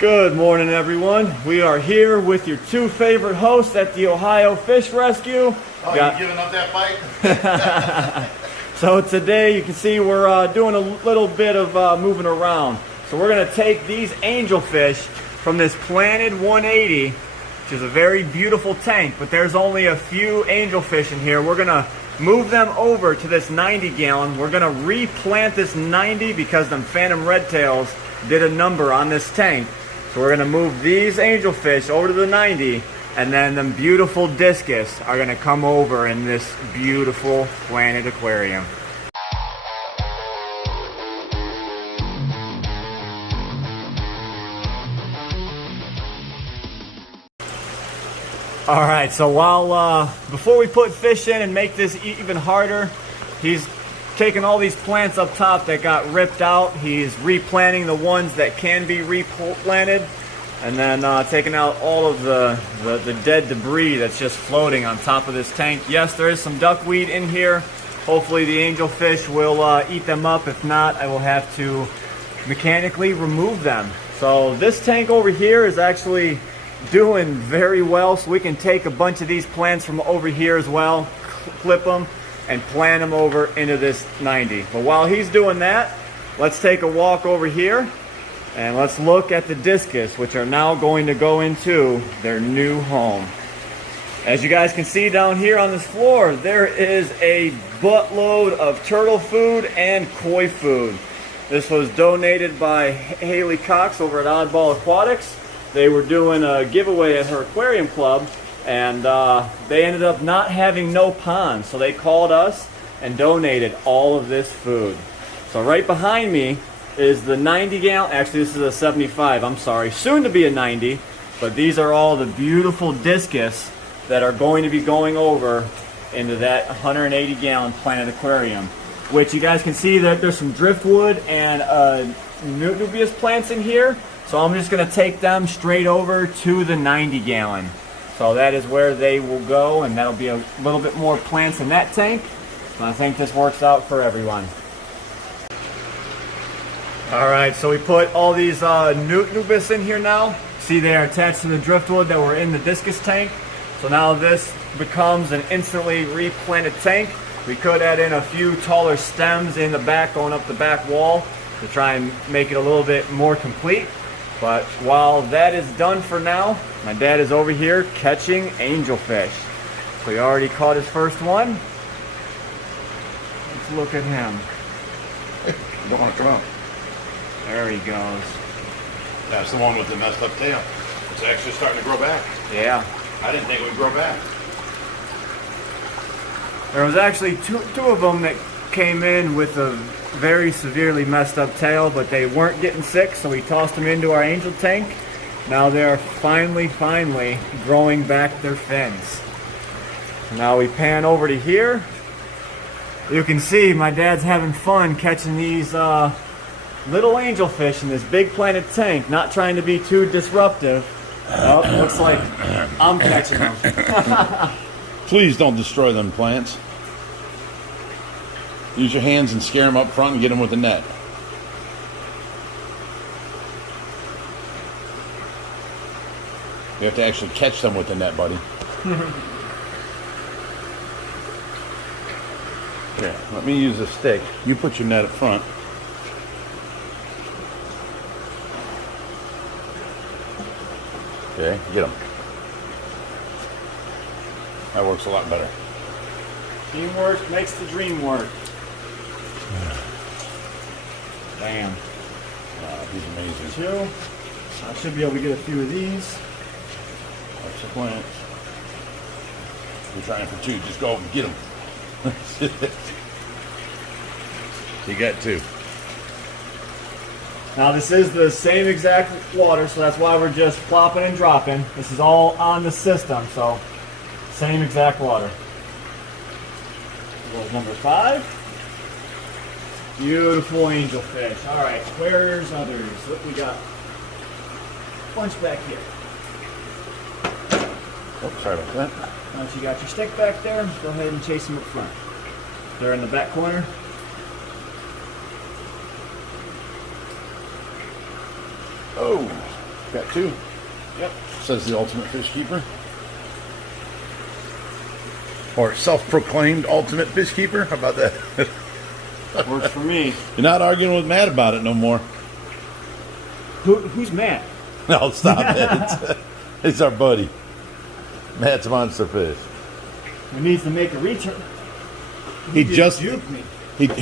Good morning, everyone. We are here with your two favorite hosts at the Ohio Fish Rescue. Oh, you giving up that fight? So today you can see we're doing a little bit of moving around. So we're going to take these angelfish from this planted 180, which is a very beautiful tank, but there's only a few angelfish in here. We're going to move them over to this 90 gallon. We're going to replant this 90 because them phantom redtails did a number on this tank. So we're going to move these angelfish over to the 90, and then them beautiful discus are going to come over in this beautiful planted aquarium. All right, so before we put fish in and make this even harder, he's taking all these plants up top that got ripped out. He's replanting the ones that can be replanted, and then taking out all of the dead debris that's just floating on top of this tank. Yes, there is some duckweed in here. Hopefully the angelfish will eat them up. If not, I will have to mechanically remove them. So this tank over here is actually doing very well, so we can take a bunch of these plants from over here as well, clip them, and plant them over into this 90. But while he's doing that, let's take a walk over here and let's look at the discus, which are now going to go into their new home. As you guys can see down here on this floor, there is a buttload of turtle food and koi food. This was donated by Haley Cox over at Oddball Aquatics. They were doing a giveaway at her aquarium club, and they ended up not having no pond, so they called us and donated all of this food. So right behind me is the 90 gallon, actually this is a 75, I'm sorry, soon to be a 90, but these are all the beautiful discus that are going to be going over into that 180 gallon planted aquarium, which you guys can see that there's some driftwood and nubius plants in here, so I'm just going to take them straight over to the 90 gallon. So that is where they will go, and that'll be a little bit more plants in that tank. And I think this works out for everyone. All right, so we put all these nubis in here now. See, they are attached to the driftwood that were in the discus tank. So now this becomes an instantly replanted tank. We could add in a few taller stems in the back, going up the back wall, to try and make it a little bit more complete. But while that is done for now, my dad is over here catching angelfish. So he already caught his first one. Let's look at him. You don't want to come out. There he goes. That's the one with the messed up tail. It's actually starting to grow back. Yeah. I didn't think it would grow back. There was actually two of them that came in with a very severely messed up tail, but they weren't getting sick, so we tossed them into our angel tank. Now they're finally growing back their fins. Now we pan over to here. You can see my dad's having fun catching these little angelfish in this big planted tank, not trying to be too disruptive. Oh, looks like I'm catching them. Please don't destroy them plants. Use your hands and scare them up front and get them with the net. You have to actually catch them with the net, buddy. Here, let me use a stick. You put your net up front. Okay, get them. That works a lot better. Teamwork makes the dream work. Bam. Wow, he's amazing. Two. I should be able to get a few of these. That's the plant. You're trying for two. Just go and get them. You got two. Now this is the same exact water, so that's why we're just plopping and dropping. This is all on the system, so same exact water. Here goes number 5. Beautiful angelfish. All right, where's others? What we got? Bunch back here. Oh, sorry about that. Once you got your stick back there, go ahead and chase them up front. They're in the back corner. Oh, Got 2. Yep. Says the ultimate fish keeper. Or self-proclaimed ultimate fish keeper. How about that? Works for me. You're not arguing with Matt about it no more. Who's Matt? No, stop it. It's our buddy. Matt's Monster Fish. He needs to make a return. He just juked me.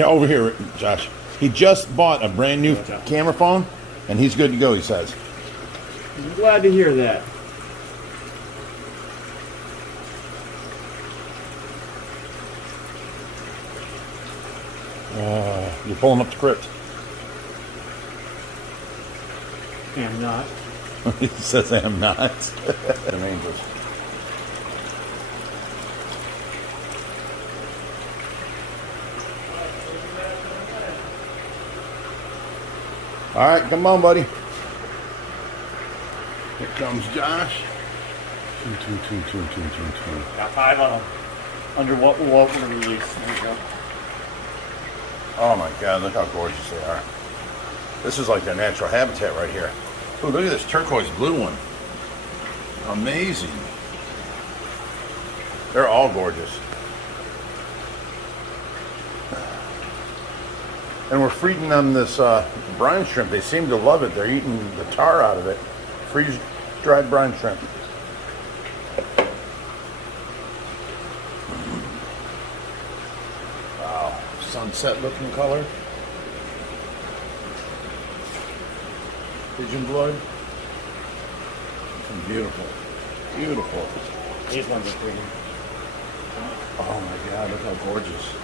over here, Josh. He just bought a brand new camera phone, and he's good to go, he says. I'm glad to hear that. You're pulling up the crypt. I'm not. He says I am not. Them angels. All right, come on, buddy. Here comes Josh. Two. Got 5 on them. Under what we're released. There we go. Oh my God, look how gorgeous they are. This is like their natural habitat right here. Ooh, look at this turquoise blue one. Amazing. They're all gorgeous. And we're feeding them this brine shrimp. They seem to love it. They're eating the tar out of it. Freeze-dried brine shrimp. Wow, sunset-looking color. Pigeon blood. Beautiful. Beautiful. These ones are pretty. Oh my God, look how gorgeous.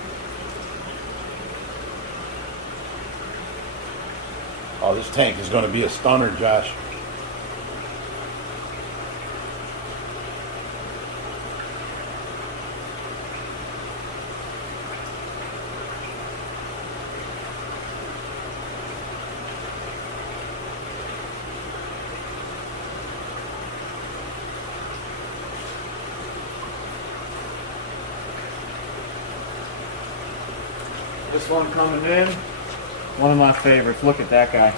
Oh, this tank is going to be a stunner, Josh. This one coming in, one of my favorites. Look at that guy.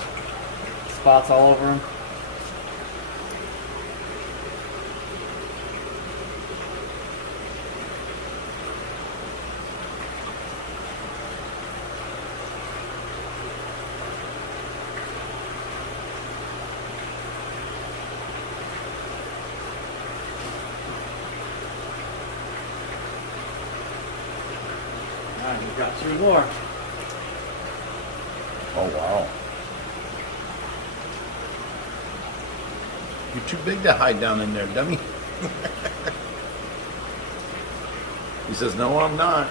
Spots all over him. Alright, we've got 2 more. Oh, wow. You're too big to hide down in there, dummy. He says, no, I'm not.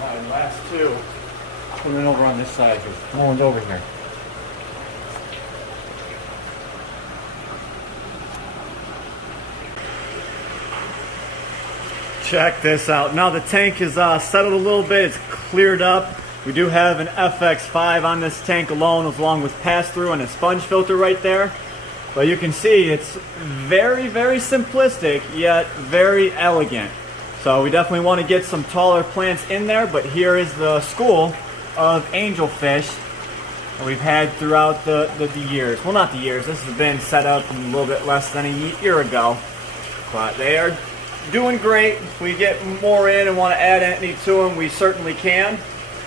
Alright, last 2. Put it over on this side because no one's over here. Check this out. Now the tank is settled a little bit. It's cleared up. We do have an FX5 on this tank alone, along with pass-through and a sponge filter right there. But you can see it's very, very simplistic, yet very elegant. So we definitely want to get some taller plants in there, but here is the school of angelfish that we've had throughout the years. Well, not the years. This has been set up a little bit less than a year ago. But they are doing great. If we get more in and want to add any to them, we certainly can.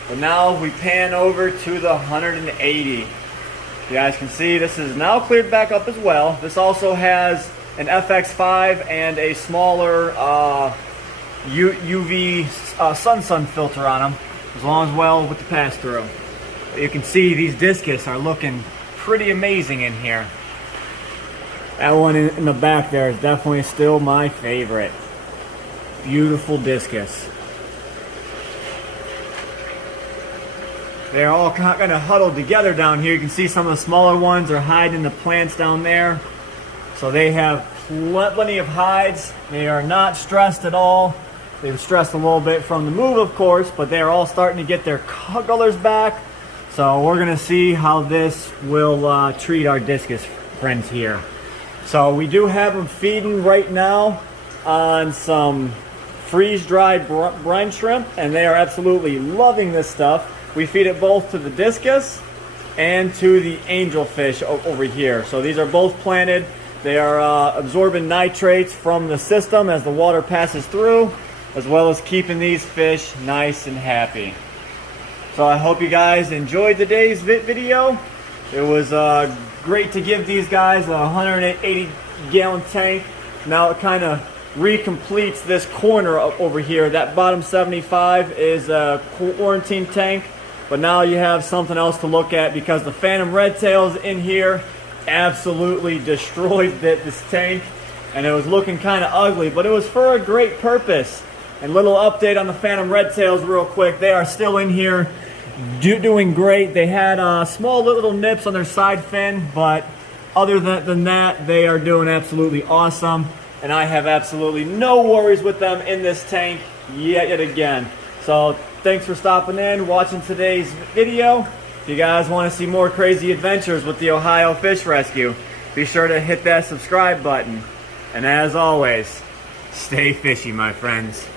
But now we pan over to the 180. You guys can see this is now cleared back up as well. This also has an FX5 and a smaller UV sun filter on them, as long as well with the pass-through. You can see these discus are looking pretty amazing in here. That one in the back there is definitely still my favorite. Beautiful discus. They're all kind of huddled together down here. You can see some of the smaller ones are hiding in the plants down there. So they have plenty of hides. They are not stressed at all. They've stressed a little bit from the move, of course, but they're all starting to get their colors back. So we're gonna see how this will treat our discus friends here. So we do have them feeding right now on some freeze-dried brine shrimp, and they are absolutely loving this stuff. We feed it both to the discus and to the angelfish over here. So these are both planted. They are absorbing nitrates from the system as the water passes through, as well as keeping these fish nice and happy. So I hope you guys enjoyed today's video. It was great to give these guys a 180-gallon tank. Now it kind of recompletes this corner over here. That bottom 75 is a quarantine tank, but now you have something else to look at because the phantom redtails in here absolutely destroyed this tank, and it was looking kind of ugly, but it was for a great purpose. And little update on the phantom redtails real quick. They are still in here doing great. They had small little nips on their side fin, but other than that, they are doing absolutely awesome. And I have absolutely no worries with them in this tank yet again. So thanks for stopping in, watching today's video. If you guys want to see more crazy adventures with the Ohio Fish Rescue, be sure to hit that subscribe button. And as always, stay fishy, my friends.